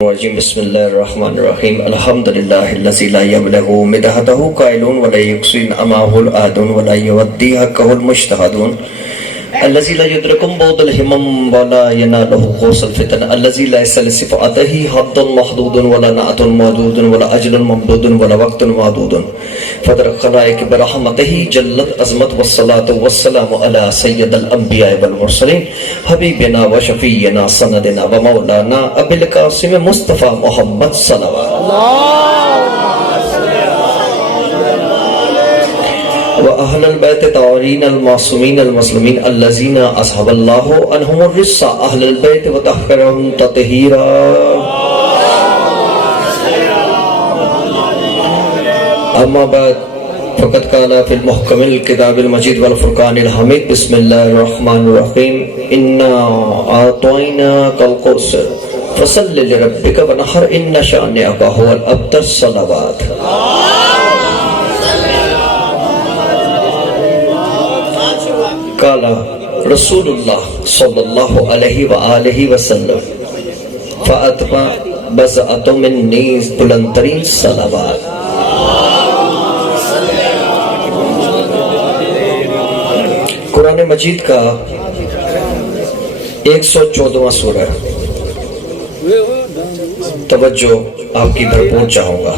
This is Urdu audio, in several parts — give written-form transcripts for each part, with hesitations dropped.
بسم اللہ الرحمن الرحیم الحمد للہ الذی لا یبلغ مدحتہ قائلون ولا یقصی اماہ العادون ولا یودی حقہ المجتہدون الذی لا یدرکم بعد الہمم ولا ینالہ غوث الفتن الذی لیس لصفاتہ حد محدود ولا نعت معدود ولا اجل ممدود ولا وقت معدود فدر خلائق برحمتہ جلت عظمت والصلاة والسلام علی سید الانبیاء والمرسلین حبیبنا و شفیعنا سندنا و مولانا ابی القاسم مصطفی محمد صلوات وأهل البيت طاهرين المعصومين المسلمين الذين أصحب الله عنهم الرزق أهل البيت وطهرهم تطهيرا أما بعد فقد قال في المحكم الكتاب المجيد والفرقان الحميد بسم الله الرحمن الرحيم إنا أعطيناك الكوثر فصل لربك وانحر إن شانئك هو الأبتر الصلوات قال رسول اللہ صلی اللہ علیہ وآلہ وسلم فاتبع بزعت منی بلندترین صلوات قرآن مجید کا 114واں سورہ توجہ آپ کی بھرپور چاہوں گا.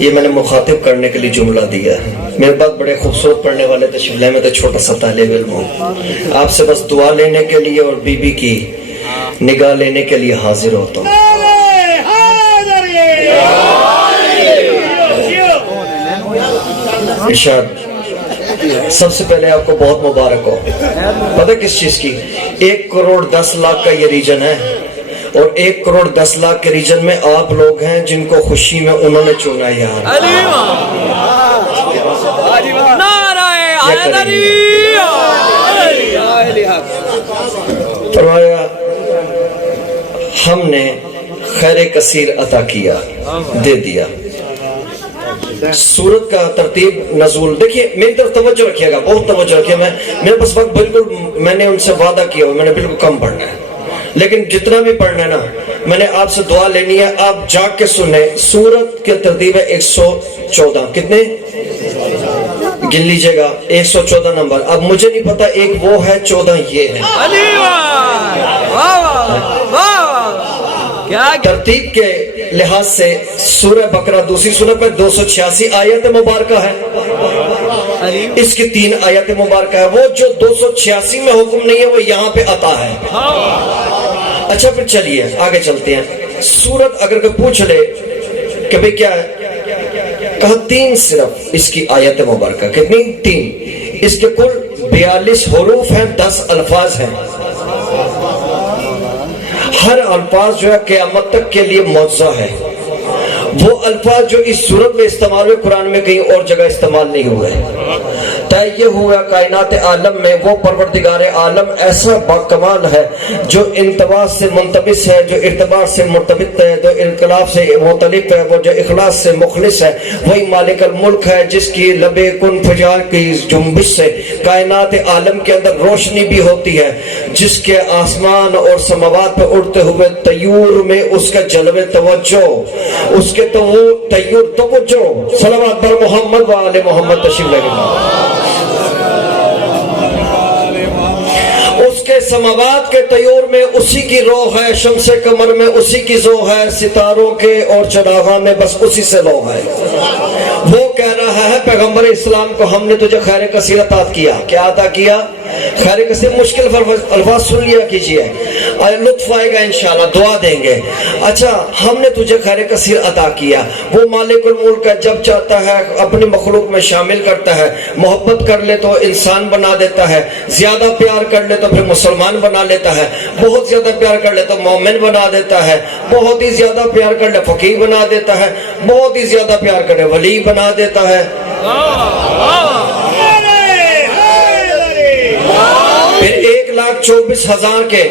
یہ میں نے مخاطب کرنے کے لیے جملہ دیا ہے. میرے پاس بڑے خوبصورت پڑھنے والے تشریف لائے، میں تو چھوٹا سا طالب علم ہوں. آپ سے بس دعا لینے کے لیے اور بی بی کی نگاہ لینے کے لیے حاضر ہوتا ہوں. ارشاد سب سے پہلے آپ کو بہت مبارک ہو. پتہ کس چیز کی؟ 1 کروڑ 10 لاکھ کا یہ ریجن ہے اور 1 کروڑ 10 لاکھ کے ریجن میں آپ لوگ ہیں جن کو خوشی میں انہوں نے چنا. یار فرمایا ہم نے خیر کثیر عطا کیا، دے دیا. سورت کا ترتیب نزول دیکھیے، میری طرف توجہ رکھیے گا، بہت توجہ رکھیے. میرے پاس وقت بالکل، میں نے ان سے وعدہ کیا ہوا، میں نے بالکل کم پڑھنا ہے، لیکن جتنا بھی پڑھنا ہے نا میں نے آپ سے دعا لینی ہے. آپ جا کے سنیں. سورت کے ترتیب ہے 114. کتنے گن لیجئے گا؟ 114 نمبر. اب مجھے نہیں پتا ایک وہ ہے، 14 یہ ہے. ترتیب کے لحاظ سے سورہ بقرہ دوسری سورہ پر 286 آیت مبارکہ ہے. اس کی 3 آیت مبارکہ ہے. وہ جو 286 میں حکم نہیں ہے وہ یہاں پہ عطا ہے. اچھا پھر چلیے آگے چلتے ہیں. سورت اگر کوئی پوچھ لے کہ بھئی کیا ہے، کہا 3 صرف اس کی آیت مبارکہ. کتنی؟ 3. اس کے کل 42 حروف ہیں، 10 الفاظ ہیں. ہر الفاظ جو ہے قیامت تک کے لیے معجزہ ہے. وہ الفاظ جو اس صورت میں استعمال ہوئے قرآن میں کہیں اور جگہ استعمال نہیں ہوئے. طے یہ ہوا کائنات عالم میں وہ پروردگار عالم ایسا باکمال ہے جو انتباہ سے منتبس ہے، جو ارتباط سے مرتبط ہے، جو انقلاب سے مختلف ہے، وہ جو اخلاص سے مخلص ہے. وہی مالک الملک ہے جس کی لب کن فجار کی جنبش سے کائنات عالم کے اندر روشنی بھی ہوتی ہے، جس کے آسمان اور سماوات پہ اڑتے ہوئے طیور میں اس کا جلوہ توجہ، اس کے تو وہ طیور توجہ. صلوات بر محمد و آل محمد. تشریف لگے. اس کے سماوات کے طیور میں اسی کی روح ہے، شمس قمر میں اسی کی ذو ہے، ستاروں کے اور چراغاں میں بس اسی سے لو ہے. وہ کہہ رہا ہے پیغمبر اسلام کو ہم نے تجھے خیر کثیر عطا کیا. کیا عطا کیا؟ خیر کثیر. مشکل الفاظ سن لیا کیجئے، لطف آئے گا انشاءاللہ، دعا دیں گے. اچھا ہم نے تجھے خیر کثیر عطا کیا. وہ مالک الملک ہے، جب چاہتا ہے اپنی مخلوق میں شامل کرتا ہے. محبت کر لے تو انسان بنا دیتا ہے، زیادہ پیار کر لے تو پھر مسلمان بنا لیتا ہے، بہت زیادہ پیار کر لے تو مومن بنا دیتا ہے، بہت ہی زیادہ پیار کر لے فقیر بنا دیتا ہے، بہت ہی زیادہ پیار کر لے ولی بنا دیتا ہے. پھر 1,24,000 کے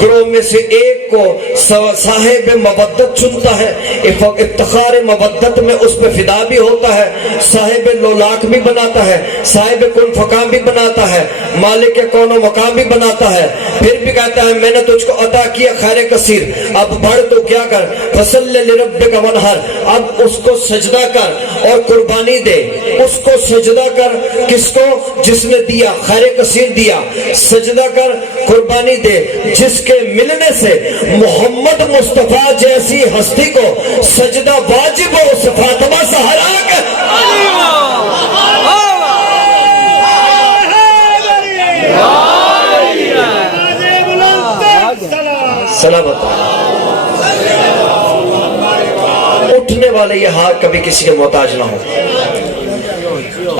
گروہ میں سے ایک کو صاحب مودت چنتا ہے، افتخار مودت میں اس پہ فدا بھی ہوتا ہے، صاحب لولاک بھی بناتا ہے، صاحب کن فقام بھی بناتا ہے، مالک کون و مقام بھی بناتا ہے، پھر بھی کہتا ہے میں نے تجھ کو عطا کیا خیر کثیر، اب بڑھ تو کیا کر، فصل لربک وانحر، اب اس کو سجدہ کر اور قربانی دے، اس کو سجدہ کر، کس کو؟ جس نے دیا، خیر کثیر دیا، سجدہ کر، قربانی دے، جس کے ملنے سے محمد مصطفیٰ جیسی ہستی کو سجدہ واجب ہو، اس فاطمہ زہرا کا سلامت۔ اٹھنے والے یہ ہاتھ کبھی کسی کے محتاج نہ ہو۔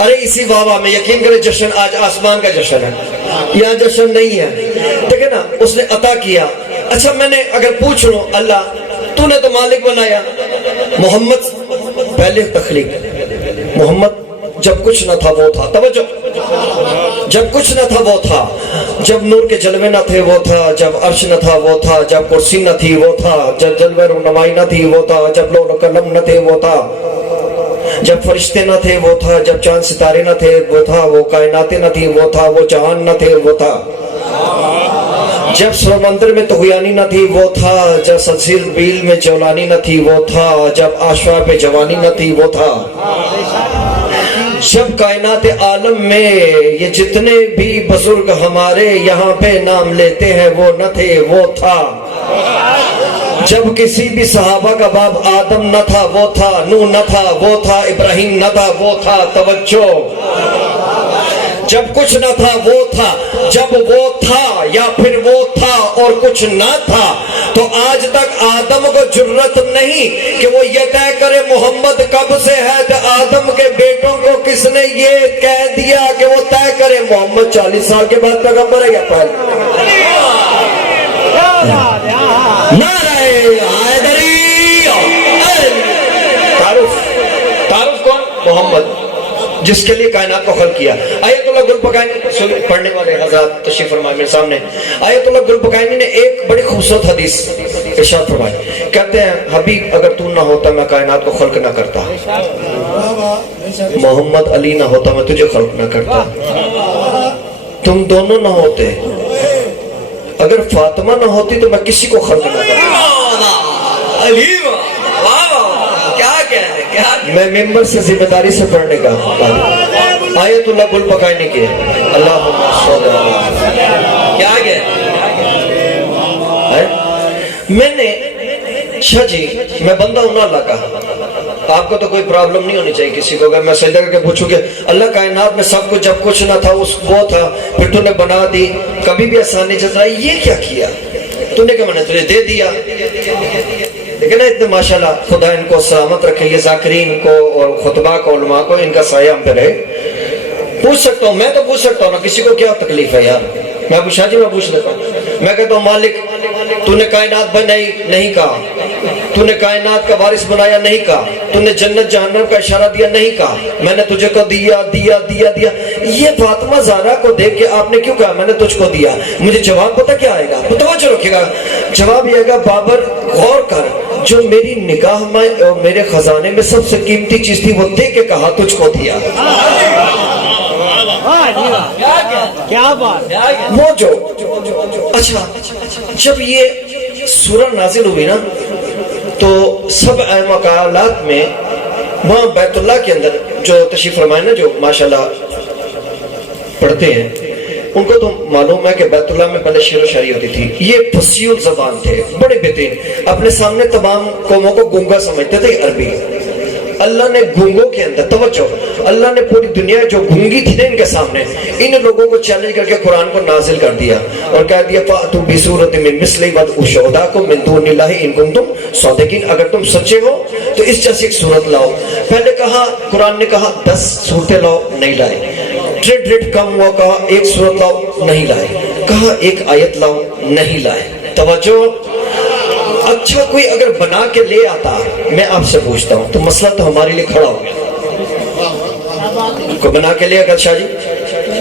ارے اسی واوا میں یقین کرے جشن آج آسمان کا جشن ہے، یہاں جشن نہیں ہے، دیکھیں نا اس نے عطا کیا۔ اچھا میں نے اگر پوچھ لوں اللہ تو نے تو مالک بنایا، محمد پہلے تخلیق، محمد جب کچھ نہ تھا وہ تھا، توجہ، جب کچھ نہ تھا وہ تھا، جب نور کے جلوے نہ تھے وہ تھا، جب عرش نہ تھا وہ تھا، جب کرسی نہ تھی وہ تھا، جب جلوہ رونمائی نہ تھی وہ تھا، جب لوح و قلم نہ تھے وہ تھا، جب فرشتے نہ تھے وہ تھا، جب چاند ستارے نہ تھے وہ تھا، وہ کائناتیں نہ تھی وہ تھا، وہ جہان نہ تھے وہ تھا، جب سمندر میں طغیانی نہ تھی وہ تھا، جب سلسل بیل میں جولانی نہ تھی وہ تھا، جب آشوا پہ جوانی نہ تھی وہ تھا، جب کائنات عالم میں یہ جتنے بھی بزرگ ہمارے یہاں پہ نام لیتے ہیں وہ نہ تھے وہ تھا، جب کسی بھی صحابہ کا باپ آدم نہ تھا وہ تھا، نوح نہ تھا وہ تھا، ابراہیم نہ تھا وہ تھا، توجہ، جب کچھ نہ تھا وہ تھا، جب وہ تھا یا پھر وہ تھا اور کچھ نہ تھا، تو آج تک آدم کو جرت نہیں کہ وہ یہ طے کرے محمد کب سے ہے، تو آدم کے بیٹوں کو کس نے یہ کہہ دیا کہ وہ طے کرے محمد 40 سال کے بعد پیغمبر ہے یا پہلے؟ نعرہ حیدری، تعارف کون؟ محمد، جس کے لیے کائنات کو خلق کیا۔ آیت اللہ گل پکائنی پڑھنے والے حضرات تشریف فرمائے میرے سامنے، آیت اللہ گل پکائنی نے ایک بڑی خوبصورت حدیث ارشاد فرمائی، کہتے ہیں حبیب اگر تو نہ ہوتا میں کائنات کو خلق نہ کرتا، محمد علی نہ ہوتا میں تجھے خلق نہ کرتا، تم دونوں نہ ہوتے، اگر فاطمہ نہ ہوتی تو میں کسی کو خلق نہ کرتا۔ میں ممبر سے ذمہ داری سے پڑھنے کا آیت اللہ گل پکائنے کے اللہم صلی اللہ کیا گیا میں نے شاہ جی میں بندہ ہوں نا اللہ کا، آپ کو تو کوئی پرابلم نہیں ہونی چاہیے کسی کو، اگر میں سجدہ کر کے پوچھوں کہ اللہ کائنات میں سب کچھ جب کچھ نہ تھا وہ تھا پھر تو نے بنا دی، کبھی بھی آسانی جتائی، یہ کیا کیا تو نے کہ میں نے تجھے دے دیا، لیکن اتنے ماشاءاللہ خدا ان کو سلامت رکھے، یہ ذاکرین کو اور خطبہ کو علماء کو ان کا سایہ ہم پہ رہے۔ پوچھ سکتا ہوں، میں تو پوچھ سکتا ہوں نا، کسی کو کیا تکلیف ہے یار، میں ابو شاہ جی میں پوچھ لیتا ہوں، میں کہتا ہوں مالک تو نے کائنات بنائی نہیں کہا، تو نے کائنات کا وارث بنایا نہیں کہا، تو نے جنت جہنم کا اشارہ دیا نہیں کہا، میں نے تجھے کو دیا دیا دیا دیا، یہ فاطمہ زہرا کو دیکھ کے آپ نے کیوں کہا میں نے تجھ کو دیا؟ مجھے جواب پتہ کیا آئے گا؟ توجہ رکھے گا، جواب یہ آئے گا بابر غور کر، جو میری نگاہ میں اور میرے خزانے میں سب سے قیمتی چیز تھی وہ دے کے کہا تجھ کو دیا۔ کیا بات، وہ جو اچھا جب یہ سورہ نازل ہوئی نا تو سب مقالات میں وہاں بیت اللہ کے اندر جو تشریف فرمائے نا جو ماشاءاللہ پڑھتے ہیں ان کو تو معلوم ہے کہ بیت اللہ میں پہلے شعر و شاعری ہوتی تھی، یہ فصیح الزبان تھے، بڑے بہترین، اپنے سامنے تمام قوموں کو گونگا سمجھتے تھے عربی۔ اللہ نے گونگوں کے اندر توجہ، اللہ نے پوری دنیا جو گونگی تھی نا ان کے سامنے، ان لوگوں کو چیلنج کر کے قرآن کو نازل کر دیا اور کہہ دیا فَأْتُوا بِسُورَةٍ مِّن مِّثْلِهِ وَادْعُوا شُهَدَاءَكُم مِّن دُونِ اللَّهِ إِن كُنتُمْ صَادِقِينَ، اگر تم سچے ہو تو اس جیسی ایک صورت لاؤ۔ پہلے کہا قرآن نے کہا 10 صورتیں لاؤ، نہیں لائے، ریٹ کم ہوا، کہا ایک صورت لاؤ، نہیں لائے، کہا ایک آیت لاؤ، نہیں لائے۔ توجہ، اچھا کوئی اگر بنا کے لے آتا، میں آپ سے پوچھتا ہوں تو مسئلہ تو ہمارے لیے کھڑا ہو گیا، کوئی بنا کے لے آگا شاہ جی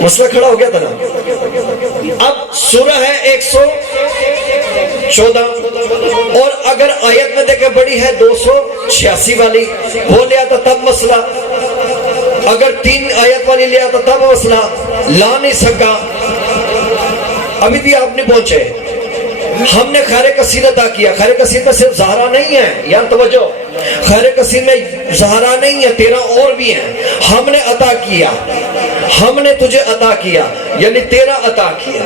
مسئلہ کھڑا ہو گیا تھا نا۔ اب سورہ ہے 14. اور اگر آیت میں دیکھیں بڑی ہے 286 والی، وہ لے آتا تب مسئلہ، اگر 3 آیت والی لے آتا تب مسئلہ، لا نہیں سکا. ابھی بھی آپ نہیں پہنچے. ہم نے خیر کثیر عطا کیا. خیر کثیر میں صرف زہرا نہیں ہے یار، توجہ، خیر کثیر میں زہرا نہیں ہے، 13 اور بھی ہیں. ہم نے عطا کیا، ہم نے تجھے عطا کیا، یعنی 13 عطا کیا.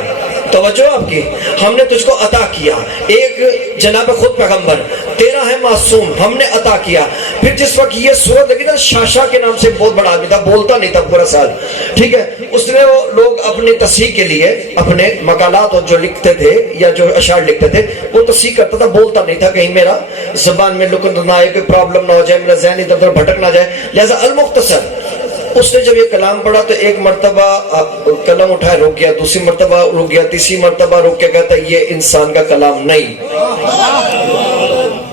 توجہ آپ کی، ہم نے تجھ کو عطا کیا. ایک جناب خود پیغمبر، 13 ہے معصوم، ہم نے عطا کیا. پھر جس وقت یہ سورت لگی نا، شاشا کے نام سے بہت بڑا آدمی تھا، بولتا نہیں تھا پورا سال، ٹھیک ہے. اس میں وہ لوگ اپنی تصحیح کے لیے اپنے مقالات اور جو لکھتے تھے یا جو اشعار لکھتے تھے وہ تصحیح کرتا تھا، بولتا نہیں تھا کہیں میرا زبان میں لکن نہ آئے، کوئی پرابلم نہ ہو جائے، میرا ذہن ادھر ادھر بھٹک نہ جائے. لہذا المختصر اس نے جب یہ کلام پڑھا تو ایک مرتبہ قلم اٹھائے رک گیا، دوسری مرتبہ رک گیا، تیسری مرتبہ رک کے کہتا یہ انسان کا کلام نہیں.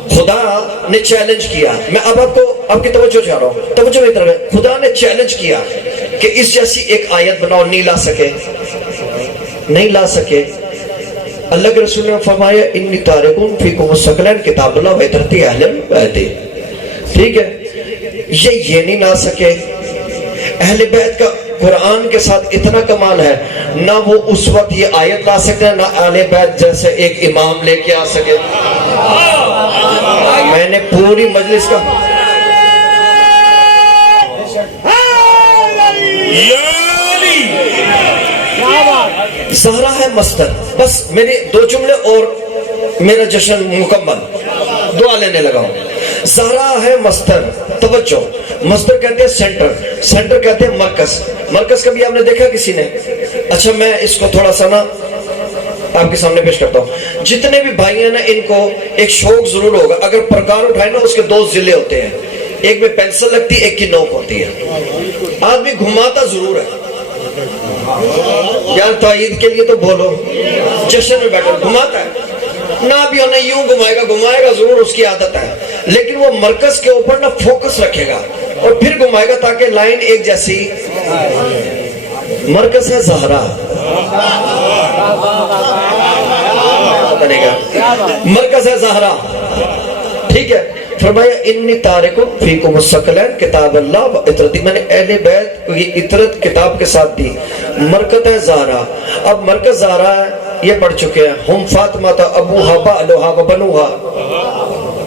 خدا نے چیلنج کیا. میں اب آپ کو آپ کی توجہ چاہ رہا ہوں، توجہ میری طرف ہے. خدا نے چیلنج کیا کہ اس جیسی ایک آیت بناؤ، نہیں لا سکے، نہیں لا سکے. اللہ کے رسول نے فرمایا انی تارکون فیکم الثقلین کتاب اللہ و عطرت اہل البیت. ٹھیک ہے، یہ نہیں لا سکے. اہل بیت کا قرآن کے ساتھ اتنا کمال ہے، نہ وہ اس وقت یہ آیت لا سکتے نہ اہل بیت جیسے ایک امام لے کے آ سکے. میں نے پوری مجلس کا زہرا ہے مصدر. بس میرے 2 جملے اور میرا جشن مکمل، دعا لینے لگا ہوں. زہرا ہے مصدر. توجہ، مصدر کہتے ہیں سینٹر، سینٹر کہتے ہیں مرکز. مرکز کبھی آپ نے دیکھا کسی نے؟ اچھا میں اس کو تھوڑا سا نا آپ کے سامنے پیش کرتا ہوں. جتنے بھی بھائی ہیں نا ان کو ایک شوق ضرور ہوگا، اگر پرکار اٹھائے نا اس کے 2 ضلع ہوتے ہیں، ایک میں پینسل لگتی ہے، ایک کی نوک ہوتی ہے. آدمی گھماتا ضرور ہے یار، تائید کے لیے تو بولو، جشن میں بیٹھو گھماتا ہے، نہ بھی ہونا یوں گھمائے گا ضرور، اس کی عادت ہے. لیکن وہ مرکز کے اوپر نہ فوکس رکھے گا اور پھر گھمائے گا تاکہ لائن ایک جیسی. مرکز ہے زہرا، مرکز ہے زہرا. ٹھیک ہے، فرمایا انی تارکون فیکم الثقلین کتاب اللہ و عطرت. میں نے اہل بیت کو یہ عطرت کتاب کے ساتھ دی. مرکز ہے زہرا. اب مرکز زہرا یہ پڑھ چکے ہیں، ہم فاطمہ تا ابوہا بعلوہا و بنوہا،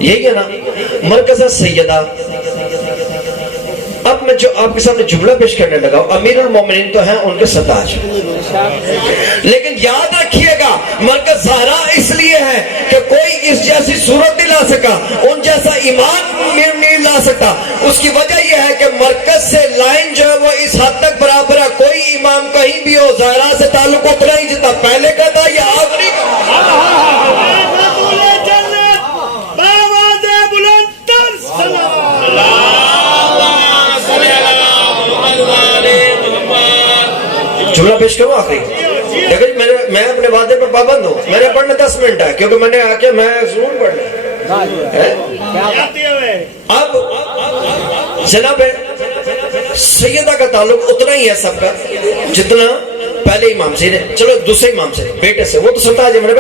یہی ہے نا. مرکز ہے سیدہ. اب میں جو آپ کے سامنے جملہ پیش کرنے لگا ہوں، امیر المومنین تو ہیں ان کے ستاج، لیکن یاد رکھیے گا مرکز زہرا اس لیے ہے کہ کوئی اس جیسی صورت نہیں لا سکا، ان جیسا ایمان نہیں لا سکتا. اس کی وجہ یہ ہے کہ مرکز سے لائن جو ہے وہ اس حد تک برابر ہے. کوئی امام کہیں بھی ہو زہرا سے تعلق اتنا ہی جتنا پہلے کا تھا یا آخری کا. جملہ پیش کروں آخری. لیکن میں اپنے وعدے پر پابند ہوں. میں نے پڑھنا 10 منٹ ہے کیونکہ میں نے آ کے میں ضرور پڑھنا. اب جناب سیدہ کا تعلق اتنا ہی ہے سب کا جتنا پہلے امام سے. چلو دوسرے امام سے، بیٹے سے، وہ تو سلطان ہے میرے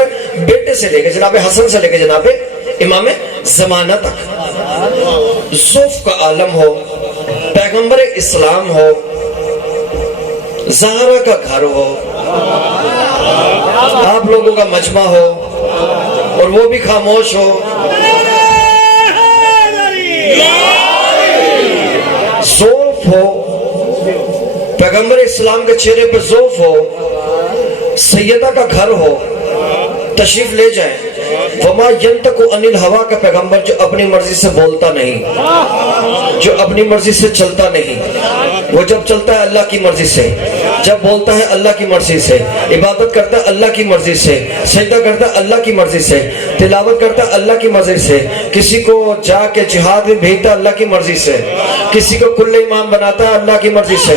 بیٹے سے لے کے جناب حسن سے لے کے جناب امام زمانہ تک. ذوف کا عالم ہو، پیغمبر اسلام ہو، زہرا کا گھر ہو، آپ لوگوں کا مجمع ہو اور وہ بھی خاموش ہو. ذوف ہو، پیغمبر اسلام کے چہرے پہ ذوف ہو، سیدہ کا گھر ہو، تشریف لے جائیں. وما ینطق عن الہوا کا پیغمبر جو اپنی مرضی سے بولتا نہیں، جو اپنی مرضی سے چلتا نہیں. وہ جب چلتا ہے اللہ کی مرضی سے، جب بولتا ہے اللہ کی مرضی سے، عبادت کرتا ہے اللہ کی مرضی سے، سجدہ کرتا ہے اللہ کی مرضی سے، تلاوت کرتا ہے اللہ کی مرضی سے، کسی کو جا کے جہاد میں بھیجتا ہے اللہ کی مرضی سے، کسی کو کل امام بناتا ہے اللہ کی مرضی سے.